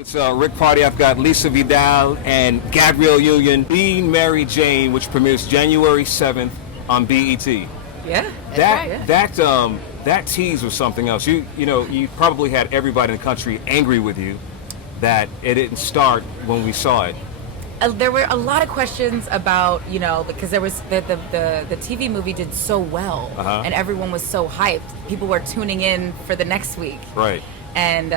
It's Rick Party. I've got Lisa Vidal and Gabrielle Union, Being Mary Jane, which premieres January 7th on BET. Yeah, That tease was something else. You probably had everybody in the country angry with you that it didn't start when we saw it. There were a lot of questions about, because there was the TV movie did so well, and everyone was so hyped. People were tuning in for the next week. Right. And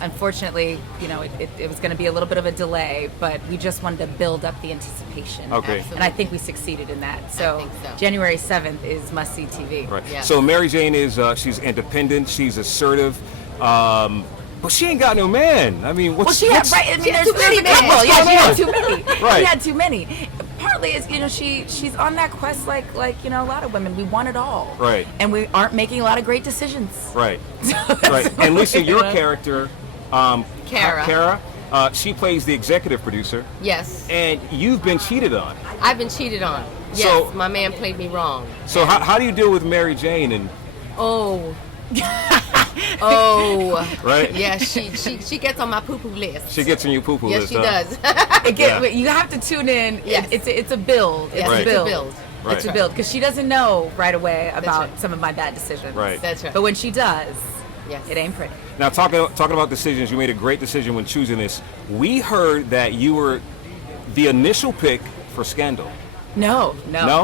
unfortunately, it was going to be a little bit of a delay, but we just wanted to build up the anticipation. Okay. And I think we succeeded in that. So, January 7th is must-see TV. Right. Yeah. So Mary Jane is she's independent, she's assertive, but she ain't got no man. I mean, there's too many men. Well, yeah, she had too many. Right. She had too many. Partly is she's on that quest like a lot of women. We want it all. Right. And we aren't making a lot of great decisions. Right. Right. And Lisa, your character, Kara, she plays the executive producer. Yes. And you've been cheated on. I've been cheated on. Yes. So, my man played me wrong. So how do you deal with Mary Jane and? Oh. Right. Yeah, she gets on my poo-poo list. She gets on your poo-poo list. Yes, she does. You have to tune in. Yes. It's a build. It's right. a build. It's a build. Right. It's a build because she doesn't know right away about some of my bad decisions. Right. That's right. But when she does, it ain't pretty. Now talking about decisions, you made a great decision when choosing this. We heard that you were the initial pick for Scandal. No. Or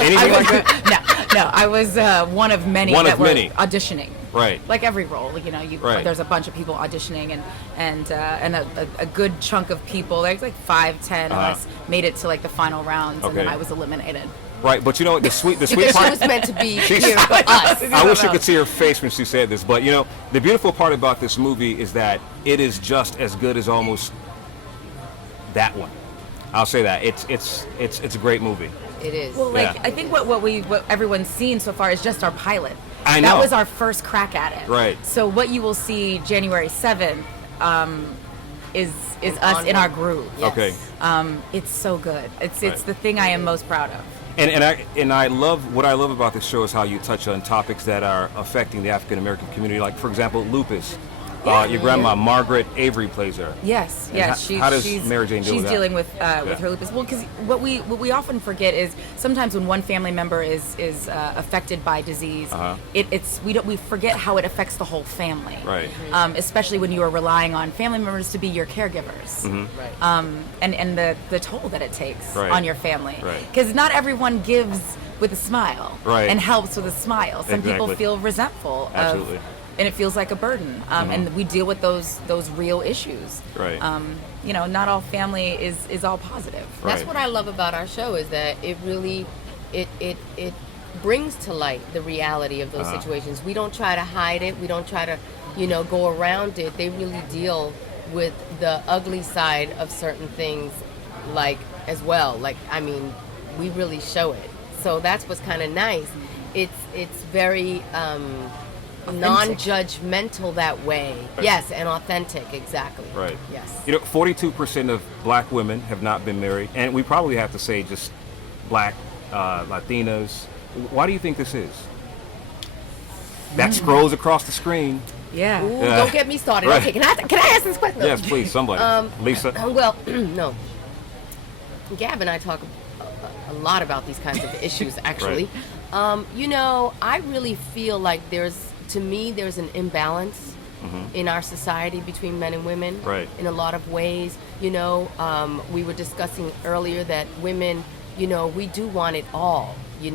anything like that? No, I was one of many were auditioning. Right. Like every role, there's a bunch of people auditioning, and a good chunk of people. There's like 5-10 of us made it to like the final rounds, and then I was eliminated. Right, but the sweet part. She was meant to be here for us. I wish you could see her face when she said this, but the beautiful part about this movie is that it is just as good as almost that one. I'll say that it's a great movie. It is. Well, I think what everyone's seen so far is just our pilot. I know. That was our first crack at it. Right. So what you will see January 7th is us in our groove. Yes. Okay. It's so good. It's the thing I am most proud of. And I love what I love about this show is how you touch on topics that are affecting the African American community. Like, for example, lupus. Your grandma Margaret Avery plays her. Yes. How does Mary Jane deal with that? She's dealing with her lupus. Well, because what we often forget is sometimes when one family member is affected by disease, we forget how it affects the whole family. Right. Especially when you are relying on family members to be your caregivers. Mm-hmm. Right. And the toll that it takes on your family. Right. Because not everyone gives with a smile. Right. And helps with a smile. Some people feel resentful. Absolutely. And it feels like a burden, and we deal with those real issues. Right. Not all family is all positive. That's what I love about our show is that it really it brings to light the reality of those situations. We don't try to hide it. We don't try to go around it. They really deal with the ugly side of certain things, as well. We really show it. So that's what's kind of nice. It's very non-judgmental that way. Right. Yes, and authentic, exactly. Right. Yes. 42% of black women have not been married, and we probably have to say just black, Latinas. Why do you think this is? That scrolls across the screen. Yeah. Ooh, don't get me started. Right. Okay, can I ask this question? Yes, please, somebody. Lisa? Well, no. Gab and I talk a lot about these kinds of issues, actually. Right. I really feel like there's an imbalance in our society between men and women. Right. In a lot of ways. We were discussing earlier that women, we do want it all. We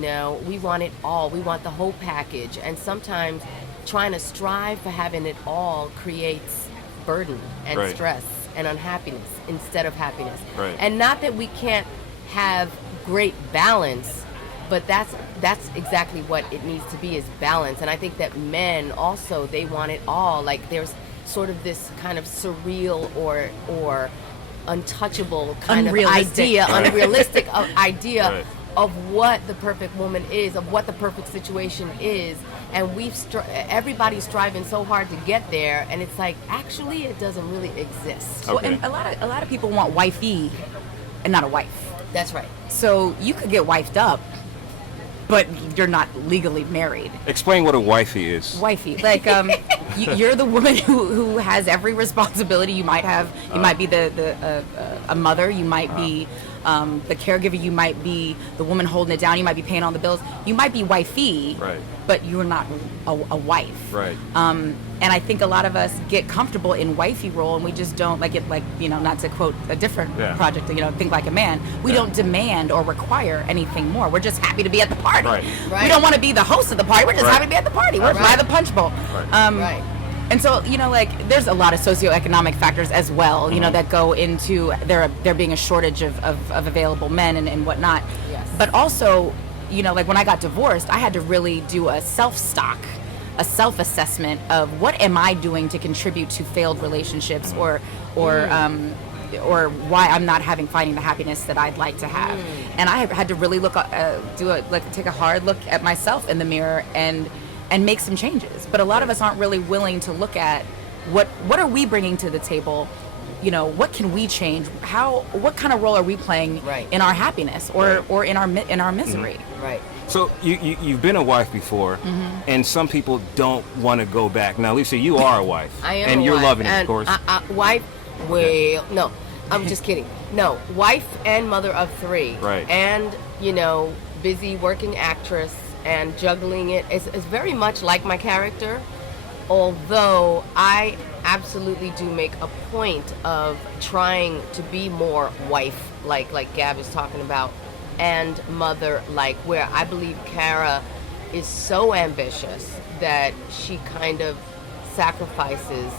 want it all. We want the whole package. And sometimes trying to strive for having it all creates burden and stress and unhappiness instead of happiness. Right. And not that we can't have great balance, but that's exactly what it needs to be, is balance. And I think that men also, they want it all. Like, there's sort of this kind of surreal or untouchable kind of idea, unrealistic idea of what the perfect woman is, of what the perfect situation is. And everybody's striving so hard to get there, and it's like, actually, it doesn't really exist. Okay. Well, and a lot of people want wifey and not a wife. That's right. So you could get wifed up but you're not legally married. Explain what a wifey is. Wifey, like you're the woman who has every responsibility. You might have, you might be a mother, you might be the caregiver, you might be the woman holding it down, you might be paying all the bills, you might be wifey, right, but you're not a wife, right. And I think a lot of us get comfortable in wifey role, and we just don't like it. Like, you know, not to quote a different project, you know, Think Like a Man. We don't demand or require anything more. We're just happy to be at the party. Right. We don't want to be the host of the party. We're just happy to be at the party. We're by the punch bowl. Right. And so, you know, like, there's a lot of socioeconomic factors as well, you know, that go into there being a shortage of available men and whatnot. Yes. But also, you know, like when I got divorced, I had to really do a self-assessment of what am I doing to contribute to failed relationships or why I'm not finding the happiness that I'd like to have. And I had to really take a hard look at myself in the mirror and make some changes. But a lot of us aren't really willing to look at what are we bringing to the table. You know, what can we change? What kind of role are we playing in our happiness or in our misery? Mm-hmm. Right. So you've been a wife before, and some people don't want to go back. Now, Lisa, you are a wife, I am, and a you're wife. loving it, and of course. Wife, well, no, I'm just kidding. No, wife and mother of 3, right? And you know, busy working actress and juggling it. It's very much like my character, although I absolutely do make a point of trying to be more wife, like Gab is talking about, and mother, like, where I believe Kara is so ambitious that she kind of sacrifices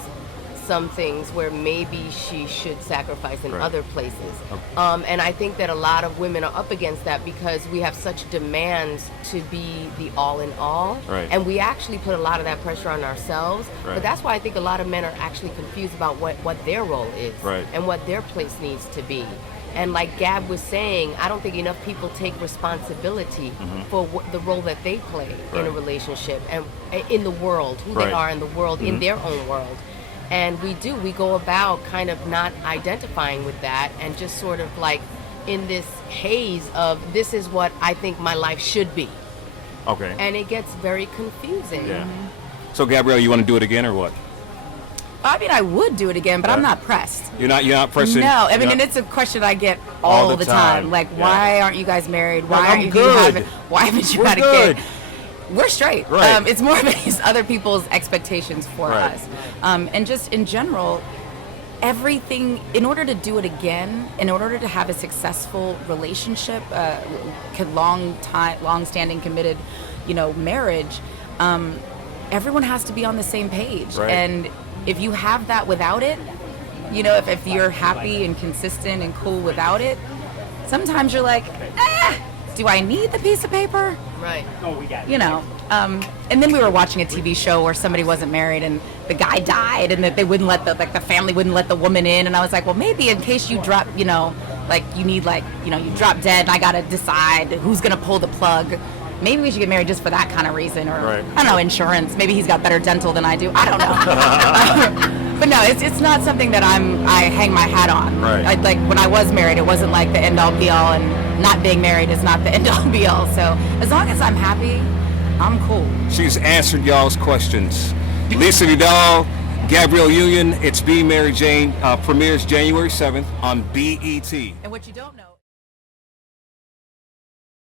some things where maybe she should sacrifice in other places. And I think that a lot of women are up against that because we have such demands to be the all in all. Right. And we actually put a lot of that pressure on ourselves. Right. But that's why I think a lot of men are actually confused about what their role is and what their place needs to be. And like Gab was saying, I don't think enough people take responsibility for the role that they play in a relationship and in the world, who they are in the world, in their own world. And we go about kind of not identifying with that and just sort of like in this haze of this is what I think my life should be. Okay. And it gets very confusing. Yeah. So Gabrielle, you want to do it again or what? I mean, I would do it again, but I'm not pressed. You're not pressing? No, I mean, and it's a question I get all the time. Like, why aren't you guys married? Why haven't you had a kid? We're straight. Right. It's more of these other people's expectations for us. And just in general, everything, in order to do it again, in order to have a successful relationship, long-standing, committed, you know, marriage, everyone has to be on the same page. Right. And if you have that without it, you know, if you're happy and consistent and cool without it, sometimes you're like, do I need the piece of paper? Right. You know, and then we were watching a TV show where somebody wasn't married and the guy died and that they wouldn't let the family wouldn't let the woman in. And I was like, well, maybe in case you drop, you know, like you need you drop dead and I got to decide who's going to pull the plug. Maybe we should get married just for that kind of reason, or I don't know, insurance. Maybe he's got better dental than I do. I don't know. But no, it's not something that I hang my hat on. Right. Like when I was married, it wasn't like the end all be all, and not being married is not the end all be all. So as long as I'm happy, I'm cool. She's answered y'all's questions. Lisa Vidal, Gabrielle Union, It's Be Mary Jane, premieres January 7th on BET. And what you don't know.